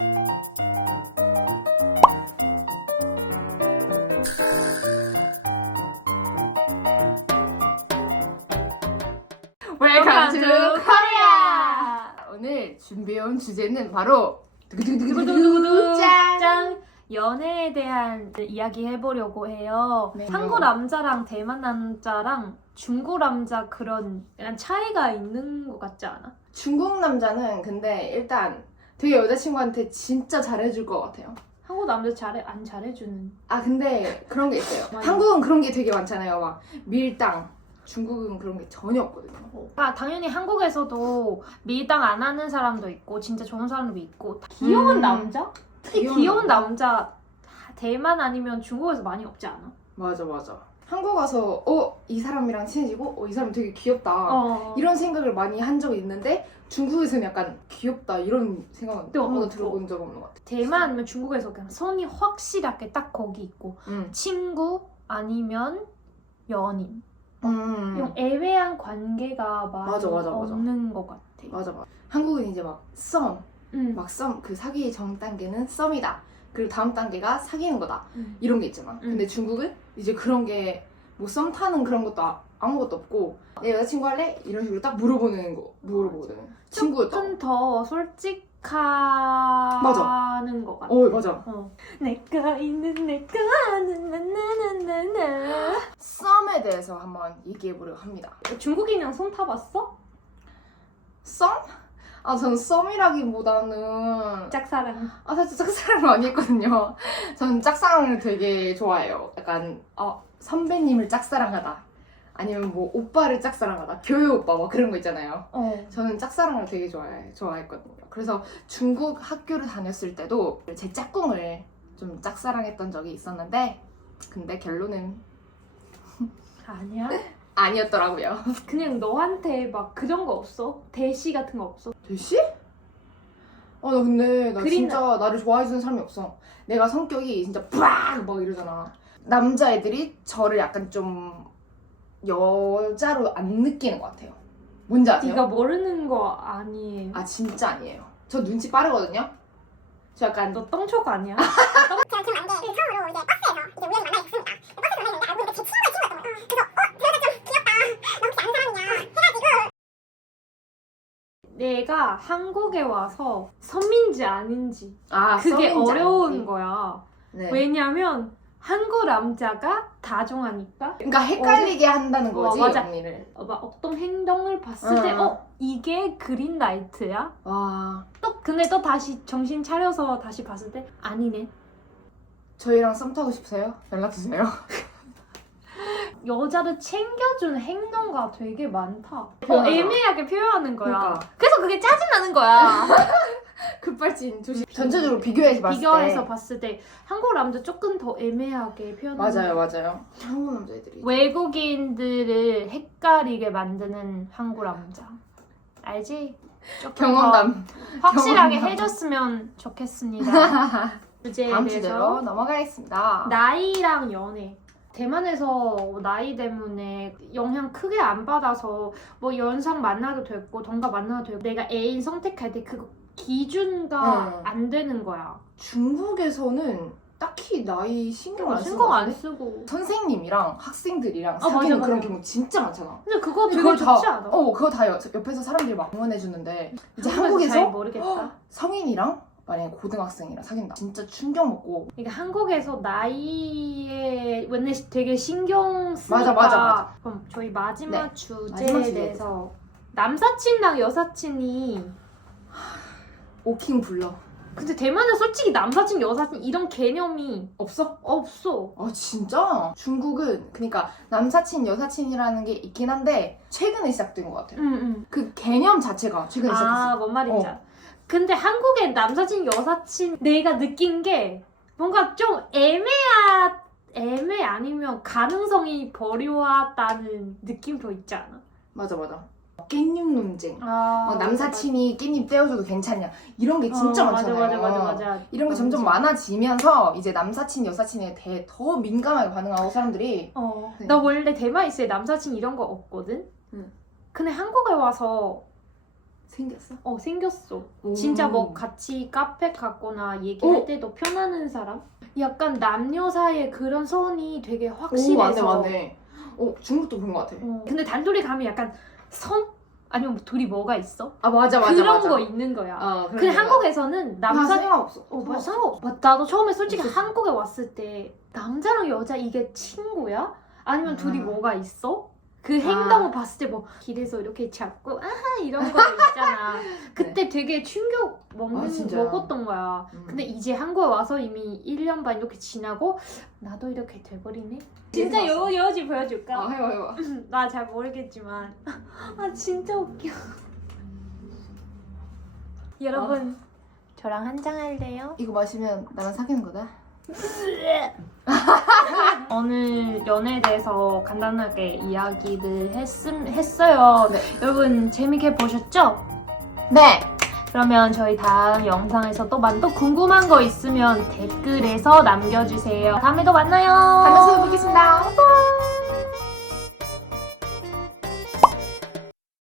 Welcome to Korea! 오늘 준비해온 주제는 바로 두구두구두구두구 짠! 짠! 연애에 대한 이야기 해보려고 해요. 네. 한국 남자랑 대만 남자랑 중국 남자 그런 약간 차이가 있는 것 같지 않아? 중국 남자는 근데 일단 되게 여자친구한테 진짜 잘해줄 것 같아요. 한국 남자 잘해 안 잘해주는. 아 근데 그런 게 있어요. 많이. 한국은 그런 게 되게 많잖아요. 막 밀당. 중국은 그런 게 전혀 없거든요. 아 당연히 한국에서도 밀당 안 하는 사람도 있고 진짜 좋은 사람도 있고 귀여운 음. 남자? 특히 귀여운 귀여운 남자 대만 아니면 중국에서 많이 없지 않아? 맞아 맞아. 한국 와서 어 이 사람이랑 친해지고 어 이 사람 되게 귀엽다. 어. 이런 생각을 많이 한 적이 있는데 중국에서는 약간 귀엽다 이런 생각은 네, 한 번도 어, 들어본 적 없는 것 같아. 대만 아니면 중국에서 그냥 선이 확실하게 딱 거기 있고 음. 친구 아니면 연인 음. 좀 애매한 관계가 많이 맞아, 맞아, 맞아. 없는 것 같아. 맞아 맞아. 한국은 이제 막 썸, 응. 막 썸, 그 사귀의 전 단계는 썸이다. 그리고 다음 단계가 사귀는 거다. 응. 이런 게 있잖아. 음. 근데 중국은 이제 그런 게 뭐 썸 타는 그런 것도 아, 아무것도 없고 내 여자친구 할래? 이런 식으로 딱 물어보는 거 물어보거든. 친구였다. 조금 더 솔직하는 것 같아. 어 맞아. 어. 내가 있는 내가 아는 나나나나나. 썸에 대해서 한번 얘기해 보려고 합니다. 중국인이랑 손 타봤어? 썸? 아 저는 썸이라기보다는 짝사랑. 아 사실 짝사랑 많이 했거든요. 저는 짝사랑을 되게 좋아해요. 약간 어, 선배님을 짝사랑하다. 아니면 뭐 오빠를 짝사랑하다. 교회 오빠 막 그런 거 있잖아요. 어. 저는 짝사랑을 되게 좋아해, 좋아했거든요. 그래서 중국 학교를 다녔을 때도 제 짝꿍을 좀 짝사랑했던 적이 있었는데 근데 결론은 아니야? 아니었더라고요. 그냥 너한테 막 그런 거 없어? 대시 같은 거 없어? 대시? 어, 나 근데 나 그린 진짜 나를 좋아해주는 사람이 없어. 내가 성격이 진짜 빡 막 이러잖아. 남자애들이 저를 약간 좀 여자로 안 느끼는 것 같아요. 뭔지 아세요? 네가 모르는 거 아니에요? 아 진짜 아니에요. 저 눈치 빠르거든요. 저 약간 너 똥촉 아니야? 제가 지금 안돼 그 처음으로 이제 버스에서 이제 우연히 만나게 됐습니다. 버스에서 만났는데 알고 보니까 제 친구가 친구였던 거예요. 그래서 어 그러다 좀 귀엽다. 너 혹시 아는 사람이냐 해가지고 내가 한국에 와서 선민지 아닌지 아 그게 썸인지 어려운 아닌지. 거야. 네. 왜냐면 한국 남자가 다정하니까 그러니까 헷갈리게 한다는 어, 거지 맞아. 언니를. 어, 막 어떤 행동을 봤을 때 어. 어? 이게 그린 라이트야? 와 또 근데 또 다시 정신 차려서 다시 봤을 때 아니네. 저희랑 썸 타고 싶으세요? 연락 주세요. 여자를 챙겨주는 행동가 되게 많다. 어. 애매하게 표현하는 거야. 그러니까. 그래서 그게 짜증나는 거야. 급발진 조심. 전체적으로 비교해서 봤을 비교해서 때. 봤을 때 한국 남자 조금 더 애매하게 표현하는 맞아요, 맞아요. 한국 남자애들이. 외국인들을 헷갈리게 만드는 한국 남자. 알지? 조금 경험담. 더 확실하게 경험담. 해줬으면 좋겠습니다. 주제에 다음 대해서 주제로 넘어가겠습니다. 나이랑 연애. 대만에서 나이 때문에 영향 크게 안 받아서 뭐 연상 만나도 됐고 동갑 만나도 되고 내가 애인 선택할 때 그거 기준가 음. 안 되는 거야. 중국에서는 딱히 나이 신경 안 쓰는 신경 것 안? 쓰고. 선생님이랑 학생들이랑 아, 사귀는 맞아, 그런 맞아. 경우 진짜 많잖아. 근데 그거 되게 그걸 좋지 않아? 어, 그거 다 여- 옆에서 사람들이 막 응원해 주는데 이제 한국에서 잘 모르겠다. 성인이랑 만약에 고등학생이랑 사귄다. 진짜 충격 먹고 그러니까 한국에서 나이에 원래 되게 신경 쓰니까 맞아, 맞아, 맞아. 그럼 저희 마지막 네, 주제에 마지막 주제에 대해서 남사친랑 여사친이 오킹 불러. 근데 대만은 솔직히 남사친 여사친 이런 개념이 없어? 없어. 아 진짜? 중국은 그러니까 남사친 여사친이라는 게 있긴 한데 최근에 시작된 것 같아요. 응응. 그 개념 자체가 최근에 시작했어. 아 뭔 말인지 어. 알아. 근데 한국의 남사친 여사친 내가 느낀 게 뭔가 좀 애매하 애매 아니면 가능성이 버려왔다는 느낌도 있지 않아? 맞아 맞아. 깻잎 논쟁. 아 어, 남사친이 깻잎 떼어줘도 괜찮냐 이런 게 진짜 어, 많잖아요. 맞아 맞아 맞아 맞아. 이런 게 점점. 많아지면서 이제 남사친 여사친에 대해 더 민감하게 반응하고 사람들이 어. 네. 나 원래 대만 있을 때 남사친 이런 거 없거든. 응. 근데 한국에 와서 생겼어? 어 생겼어. 오. 진짜 뭐 같이 카페 갔거나 얘기할 오. 때도 편하는 사람? 약간 남녀 사이에 그런 선이 되게 오 확실해서 맞네 맞네. 어 중국도 그런 것 같아. 어. 근데 단둘이 가면 약간 선? 아니면 뭐 둘이 뭐가 있어? 아 맞아 맞아 그런 맞아. 거 있는 거야. 어, 근데 한국에서는 남자 남자 상관없어. 어, 맞아. 상관없어. 나도 처음에 솔직히 없었어. 한국에 왔을 때 남자랑 여자 이게 친구야? 아니면 둘이 아. 뭐가 있어? 그 아. 행동을 봤을 때 뭐 길에서 이렇게 잡고 아하 이런 거 있잖아. 그때 되게 충격 먹는 네. 아, 진짜? 먹었던 거야. 음. 근데 이제 한국에 와서 이미 1년 반 이렇게 지나고 나도 이렇게 돼버리네. 진짜 요 여지 보여줄까? 아 해봐 해봐. 나 잘 모르겠지만 아 진짜 웃겨. 여러분 저랑 한 장 할래요? 이거 마시면 나랑 사귀는 거다. 오늘 연애에 대해서 간단하게 이야기를 했음, 했어요. 네. 여러분 재밌게 보셨죠? 네. 그러면 저희 다음 영상에서 또, 만- 또 궁금한 거 있으면 댓글에서 남겨주세요. 다음에 또 만나요. 다음에 또 뵙겠습니다.